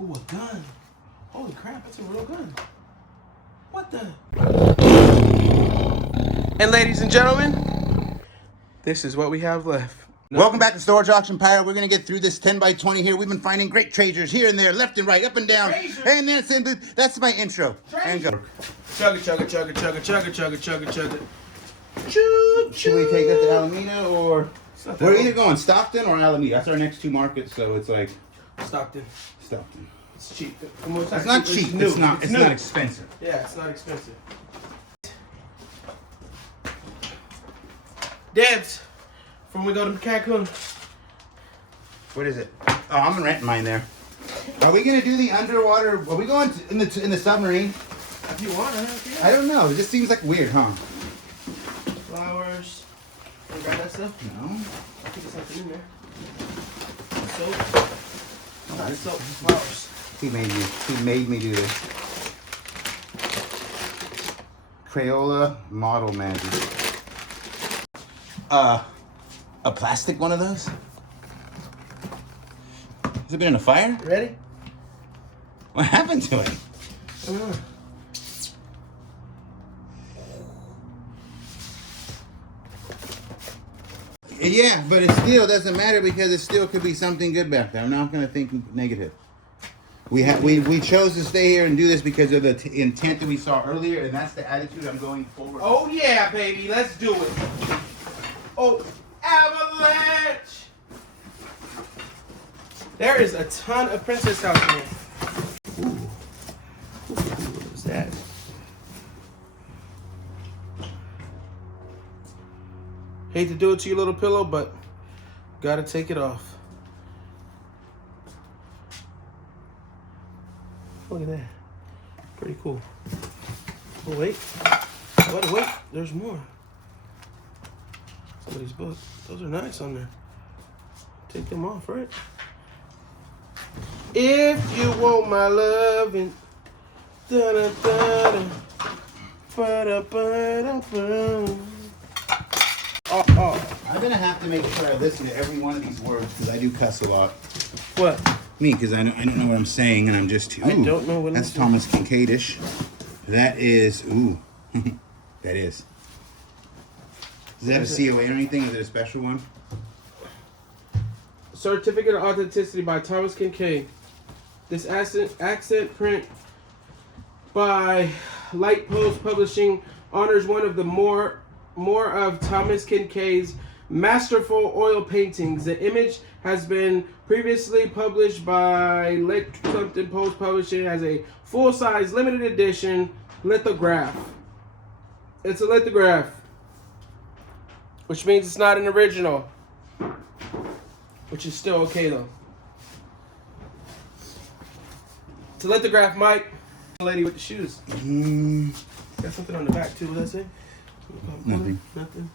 Ooh, a gun. Holy crap, that's a real gun. What the? And ladies and gentlemen, this is what we have left. Welcome back to Storage Auction Pirate. We're going to get through this 10 by 20 here. We've been finding great treasures here and there, left and right, up and down. Treasure. And that's my intro. And go. Chug it, chug it, chug it, chug it, chug it, chug it, chug it, chug it. Choo, Should we take that to Alameda or... We're either long. going Stockton or Alameda. That's our next two markets, so it's like... Stockton. Stockton. It's cheap. It's not cheap. New. It's not expensive. Yeah, it's not expensive. Debs, before we go to Cancun. What is it? Oh, I'm renting mine there. Are we going to do the underwater... Are we going in the submarine? If you want, yeah. I don't know. It just seems like weird, huh? Flowers. You got that stuff? No. I think it's something in there. Soap. Not soap, flowers. He made me do this. Crayola model magic. A plastic one of those? Has it been in a fire? Ready? What happened to it? I don't know. Yeah, but it still doesn't matter because it still could be something good back there. I'm not going to think negative. We chose to stay here and do this because of the intent that we saw earlier, and that's the attitude I'm going forward. Oh yeah, baby, let's do it. Oh, avalanche! There is a ton of Princess House in here. Ooh. What's that? Hate to do it to your little pillow, but gotta take it off. Look at that. Pretty cool. Oh, wait. Wait. There's more. Somebody's book. Those are nice on there. Take them off, right? If you want my loving. Da-da-da-da. Ba-da-ba-da-ba. Oh. I'm going to have to make sure I listen to every one of these words because I do cuss a lot. What? Me, because I don't know what I'm saying, and I'm just... Ooh, I don't know what that's I'm saying. Thomas Kinkade-ish. That is... Ooh. That is. Does that have a COA or anything? Is it a special one? Certificate of Authenticity by Thomas Kinkade. This accent print by Light Post Publishing honors one of the more of Thomas Kinkade's masterful oil paintings. The image has been previously published by Light Post Publishing as a full-size limited edition lithograph. It's a lithograph, which means it's not an original, which is still okay though. It's a lithograph, Mike. The lady with the shoes. Got something on the back too. What does that say? Nothing. Nothing.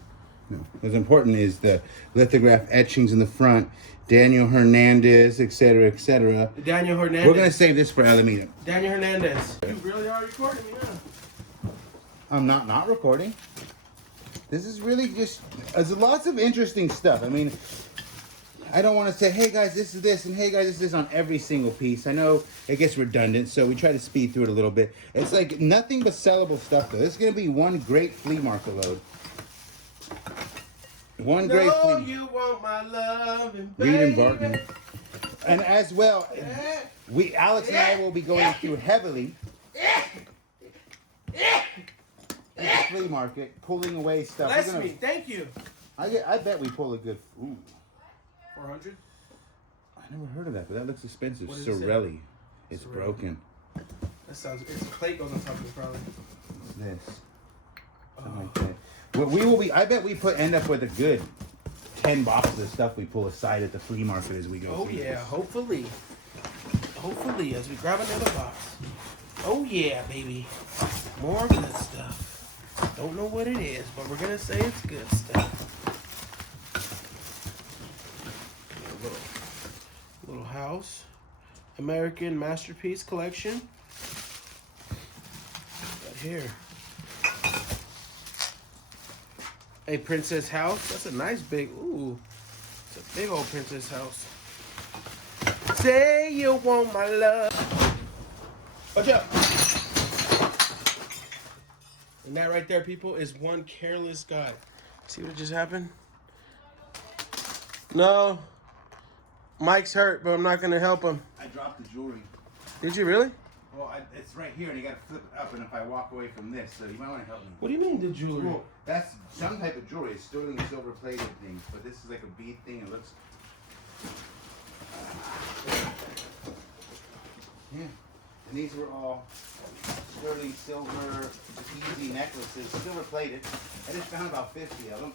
No. What's important is the lithograph etchings in the front. Daniel Hernandez, etc., etc. Daniel Hernandez. We're going to save this for Alameda. Daniel Hernandez. You really are recording me now. I'm not recording. This is really just... There's lots of interesting stuff. I mean, I don't want to say, hey guys, this is this, and hey guys, this is on every single piece. I know it gets redundant, so we try to speed through it a little bit. It's like nothing but sellable stuff, though. This is going to be one great flea market load. One great flea. You want my love and Reed and Barton. And as well, Alex and I will be going through heavily in the flea market, pulling away stuff. Bless me, thank you. I bet we pull a good... Ooh. 400? I never heard of that, but that looks expensive. What does it say? Sorelli. It's Sorelli. broken. That sounds... It's a plate goes on top of it, probably. This. Something like that. Well, we will be... I bet we end up with a good 10 boxes of stuff we pull aside at the flea market as we go Oh, through yeah. this. Hopefully. Hopefully, as we grab another box. Oh, yeah, baby. More good stuff. Don't know what it is, but we're going to say it's good stuff. Little house. American Masterpiece Collection. Right here. A princess house. That's a nice big, ooh. It's a big old princess house. Say you want my love. Watch out. And that right there, people, is one careless guy. See what just happened? No. Mike's hurt, but I'm not going to help him. I dropped the jewelry. Did you really? Well, it's right here, and you got to flip it up, and if I walk away from this, so you might want to help me. What do you mean, the jewelry? Well, that's some type of jewelry. It's sterling silver plated things, but this is like a bead thing. It looks. Yeah, and these were all sterling silver easy necklaces, silver plated. I just found about 50 of them.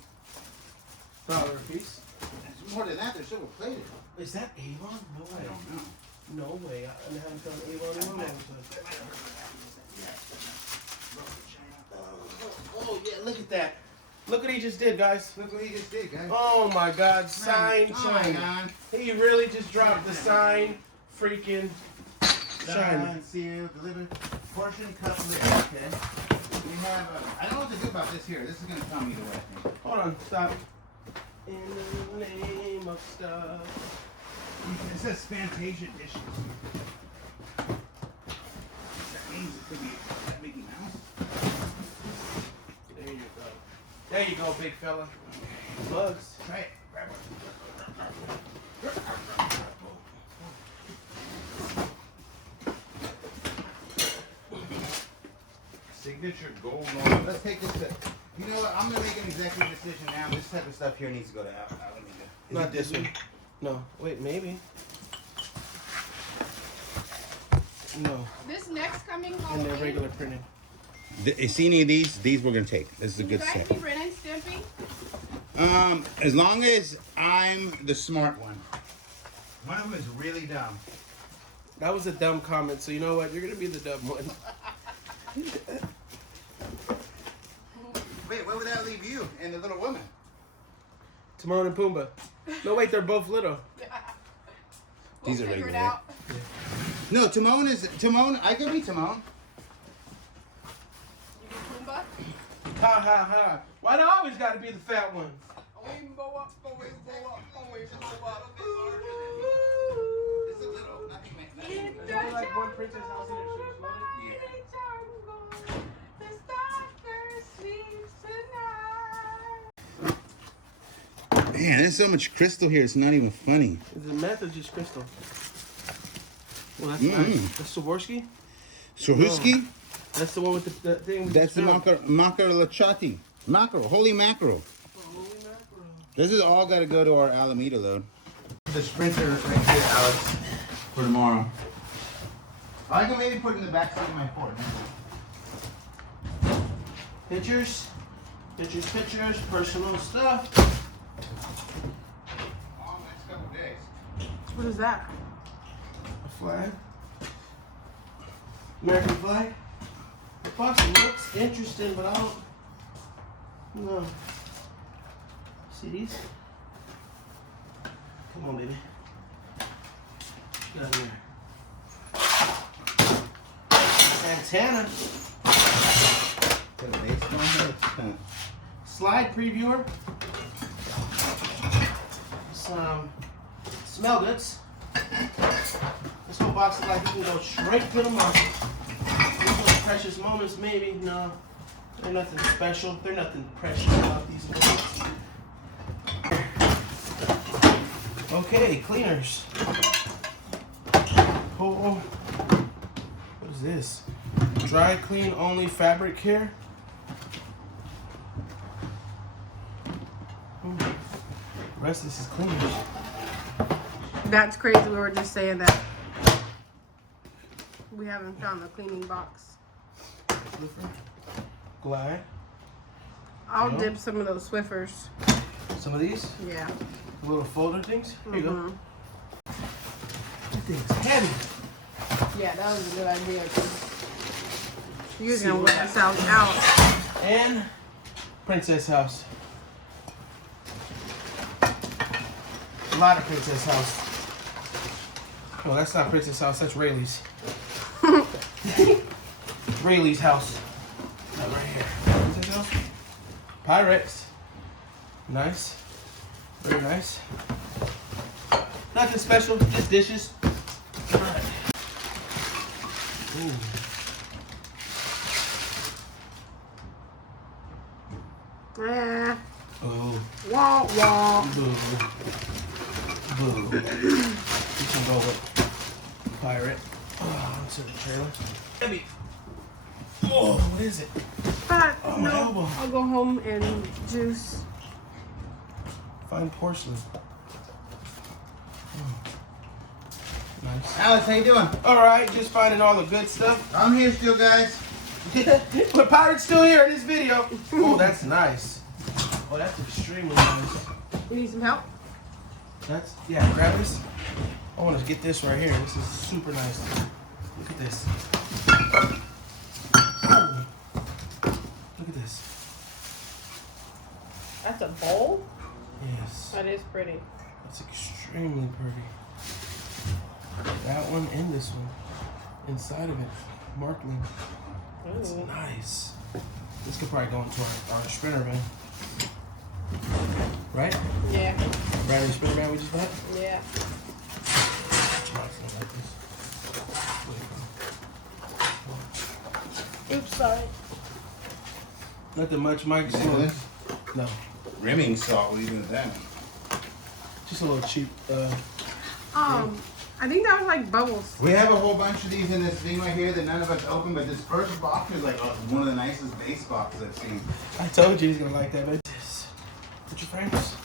$1 a piece. It's more than that. They're silver plated. Is that Avon? No way. I don't know. No way. I haven't done Avon in a long time. Oh, yeah, look at that. Look what he just did, guys. Look what he just did, guys. Oh, my God. Sign, Oh, my shine. God. He really just dropped the sign, freaking shine. Signed, sealed, delivered. Portion cut lid, okay? We have, I don't know what to do about this here. This is going to come either way, I think. Hold on, stop. In the name of stuff. It says Fantasia dishes. That means it could be that Mickey Mouse. There you go. There you go, big fella. Bugs. Try it. Grab one. Signature gold loan. Let's take this to. You know what? I'm gonna make an executive decision now. This type of stuff here needs to go to Alameda. Not this one. No. Wait, maybe. No. This next coming And Halloween. they're regular printed. See any of these? These we're gonna take. This is a You good guys set. be Ren and Stimpy? As long as I'm the smart one. One of them is really dumb. That was a dumb comment, so you know what? You're gonna be the dumb one. Wait, where would that leave you and the little woman? Timon and Pumbaa. No, wait, they're both little. We'll These are figure it regular. out. No, Timon. I could be Timon. You be Pumbaa? Ha ha ha. Why do I always gotta be the fat one? It's a little. Nothing. There's only like one princess house in there. She's loaded. Man, there's so much crystal here. It's not even funny. Is it meth or just crystal? Well, that's Mm. nice. That's Swarovski? Swarovski? That's the one with the thing. We That's the just found. mackerel. Mackerel. Holy mackerel. Holy mackerel. This is all got to go to our Alameda load. The sprinter right here, Alex, for tomorrow. I can maybe put it in the back seat of my Ford. Pictures, personal stuff. Next couple days. What is that? A flag. American flag. The box looks interesting, but I don't know. See these? Come on, baby. Get out of here. Santana. Got a baseball here? Slide previewer. Some smell goods. This whole box looks like you can go straight to the market. These are precious moments, maybe. No, they're nothing special. They're nothing precious about these moments. Okay, cleaners. Oh, what is this? Dry clean only fabric care. The rest of this is cleaners. That's crazy. We were just saying that. We haven't found the cleaning box. Glide. I'll Yeah. dip some of those Swiffers. Some of these Yeah. little folder things. Here you go. Mhm. That thing's heavy. Yeah, that was a good idea. You're See gonna what- wear this out. And Princess House. A lot of Princess House. Oh, that's not Princess House. That's Rayleigh's. Rayleigh's house. Not right here. Princess House. Pyrex. Nice. Very nice. Nothing special. Just dishes. Ooh. Wah, wah. Boo. Boo. You can go with pirate. Oh, into the trailer. Heavy. Oh, what is it? But Oh, my no, elbow. I'll go home and juice. Fine porcelain. Nice. Alex, how you doing? All right, just finding all the good stuff. I'm here still, guys. The pirate's still here in this video. Oh, that's nice. Oh, that's extremely nice. You need some help? That's, yeah, grab this. I want to get this right here. This is super nice. Look at this. Oh. Look at this. That's a bowl? Yes. That is pretty. That's extremely pretty. That one and this one. Inside of it. Markling. That's Ooh. nice. This could probably go into our sprinter van. Right? Yeah. Brand new sprinter van we just bought? Yeah. Oops, sorry. Nothing much, Mike. See this? No. Rimming salt, what do you do with that? Just a little cheap. I think that was like bubbles. We have a whole bunch of these in this thing right here that none of us open, but this first box is like one of the nicest base boxes I've seen. I told you he's gonna like that, but put your frames.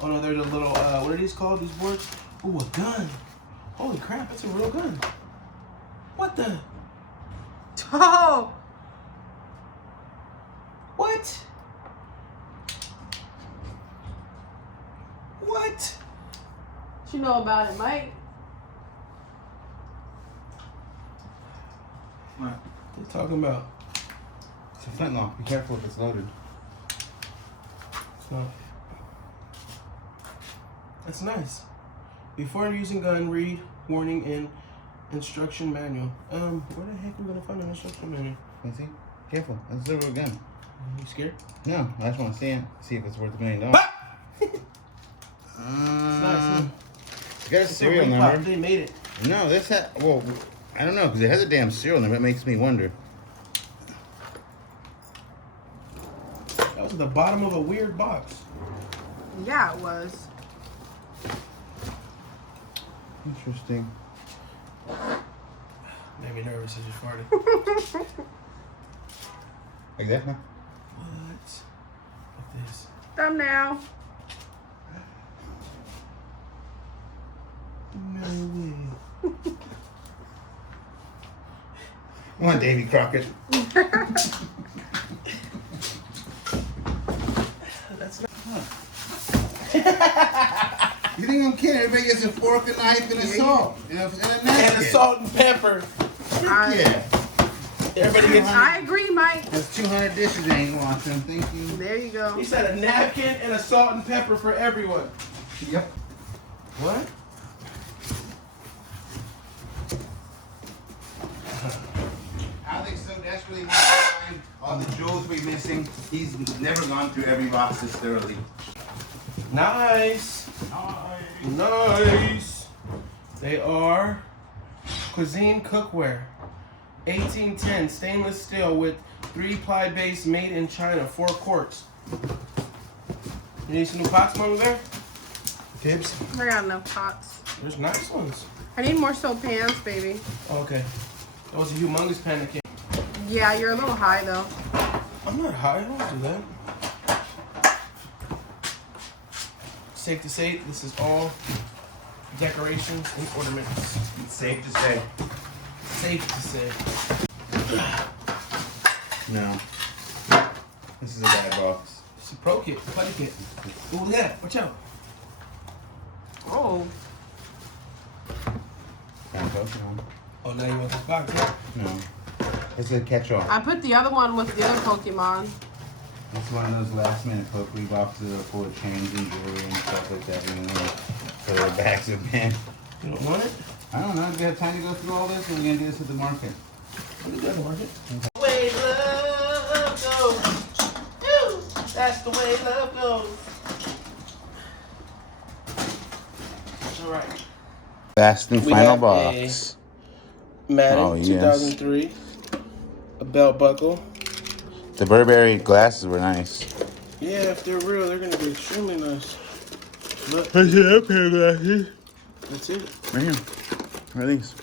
Oh no, there's a little, what are these called, these boards? Ooh, a gun. Holy crap, that's a real gun. What the? Oh! What? What? What you know about it, Mike? What? What are you talking about? It's a flintlock. Be careful if it's loaded. It's not. That's nice. Before using gun, read warning in instruction manual. Where the heck are we gonna find an instruction manual? You see? Careful. That's a real gun. You scared? No, I just want to see it. See if it's worth $1 million. It's nice, huh? It's got a It's serial a repop. number. They made it. No, this has, well, I don't know, because it has a damn serial number. It makes me wonder. That was at the bottom of a weird box. Yeah, it was. Interesting. Made me nervous. I just farted. Like that, huh? What? Like this. Thumbnail. No way. Come on, Davy Crockett. That's not. You think I'm kidding? Everybody gets a fork, a knife, and a salt. And a napkin. And a salt and pepper. Yeah. Everybody gets. I agree, Mike. That's 200 dishes I ain't washing. Thank you. There you go. He said a napkin and a salt and pepper for everyone. Yep. What? Alex so desperately wants to find all the jewels we're missing. He's never gone through every box this thoroughly. Nice. Nice. They are cuisine cookware. 1810 stainless steel with 3-ply base made in China. 4 quarts. You need some new pots, Mama Bear? Tips? I got enough pots. There's nice ones. I need more soap pans, baby. Oh, okay. That was a humongous pan that came. Yeah, you're a little high though. I'm not high. I don't do that. Safe to say, this is all decorations and ornaments. It's safe to say. Safe to say. No. This is a bad box. It's a pro kit, putty kit. Ooh, look at that. Watch out. Oh. Can't Pokemon. Oh, now you want this box, huh? No. It's a catch-all. I put the other one with the other Pokemon. It's one of those last-minute Pokemon boxes that are full of chains and jewelry and stuff like that. You know, for their bags of men. You don't want it? I don't know. Do we have time to go through all this, or are we gonna do this at the market? What is that market? The way love goes. Ew, that's the way love goes. All right. Last and We final have box. Madden, Oh, yes. 2003. A belt buckle. The Burberry glasses were nice. Yeah, if they're real, they're gonna be extremely nice. Look, I see that pair of glasses. that's it. Right here. What are these?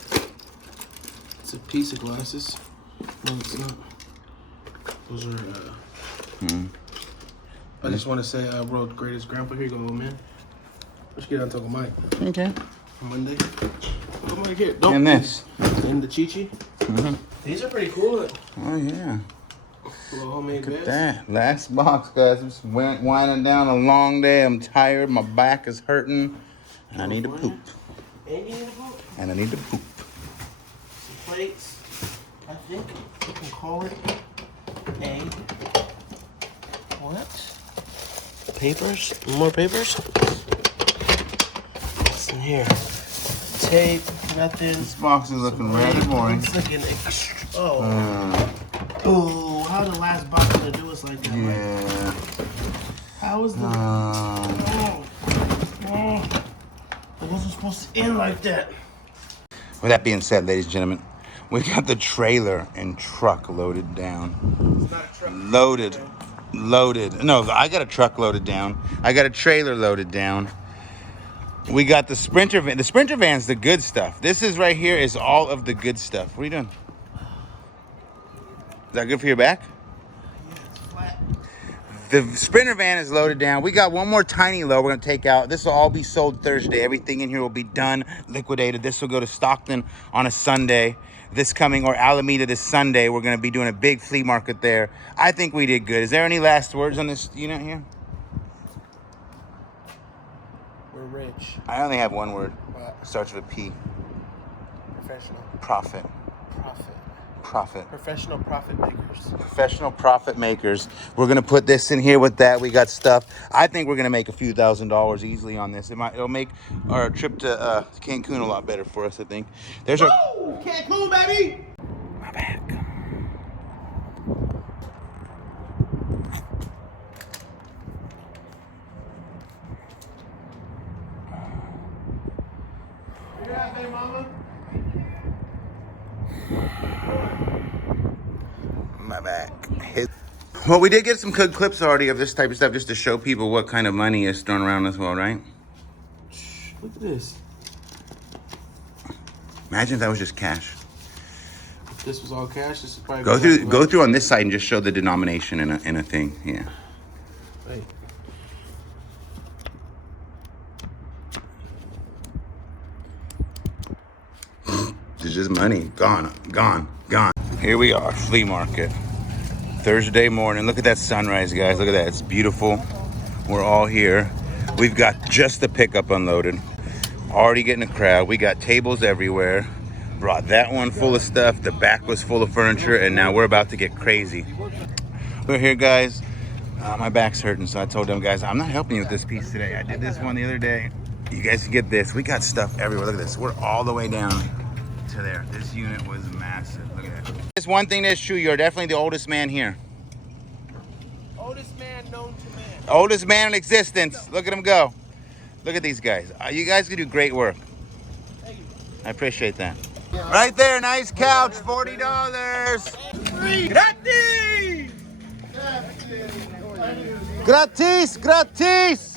It's a piece of glasses. No, it's not. Those are. I just want to say, world greatest grandpa. Here you go, little man. Let's get on Uncle Mike. Okay. Monday. Come on here. Don't. And this. And the Chi-Chi. These are pretty cool. Oh, yeah. Little homemade Look at beds. that. Last box, guys. I'm just winding down a long day. I'm tired. My back is hurting. And I need to poop. And you need a book. And I need to poop. Some plates. I think you can call it a what? Papers? More papers? What's in here? Tape, nothing. This box is looking rather boring. It's looking oh, how the last box gonna do us like that? Yeah. How is the it wasn't supposed to end like that. With that being said, ladies and gentlemen, we got the trailer and truck loaded down. It's not a truck. Loaded. No, I got a truck loaded down. I got a trailer loaded down. We got the Sprinter van. The Sprinter van's the good stuff. This is right here is all of the good stuff. What are you doing? Is that good for your back? Yeah, it's flat. The Sprinter van is loaded down. We got one more tiny load we're going to take out. This will all be sold Thursday. Everything in here will be done, liquidated. This will go to Stockton on a Sunday. This coming, or Alameda this Sunday. We're going to be doing a big flea market there. I think we did good. Is there any last words on this unit here? We're rich. I only have one word. What? Starts with a P. Professional. Profit. Profit. Professional profit makers. Professional profit makers. We're gonna put this in here with that. We got stuff. I think we're gonna make a few $1,000s easily on this. It'll make our trip to Cancun a lot better for us. I think. There's our Cancun, baby. my back. You got that, mama? My back. Well, we did get some good clips already of this type of stuff just to show people what kind of money is thrown around as well, right? Look at this. Imagine if that was just cash. If this was all cash, this is probably Go through on this side and just show the denomination in a thing. Yeah. Wait. It's just money. Gone. Here we are, flea market. Thursday morning. Look at that sunrise, guys. Look at that. It's beautiful. We're all here. We've got just the pickup unloaded. Already getting a crowd. We got tables everywhere. Brought that one full of stuff. The back was full of furniture. And now we're about to get crazy. We're here, guys. My back's hurting, so I told them, guys, I'm not helping you with this piece today. I did this one the other day. You guys can get this. We got stuff everywhere. Look at this. We're all the way down to there. This unit was massive. Look at that. There's one thing that's true. You're definitely the oldest man here. Oldest man known to man. Oldest man in existence. Look at him go. Look at these guys. You guys can do great work. I appreciate that. Right there, nice couch, $40. Gratis! Gratis!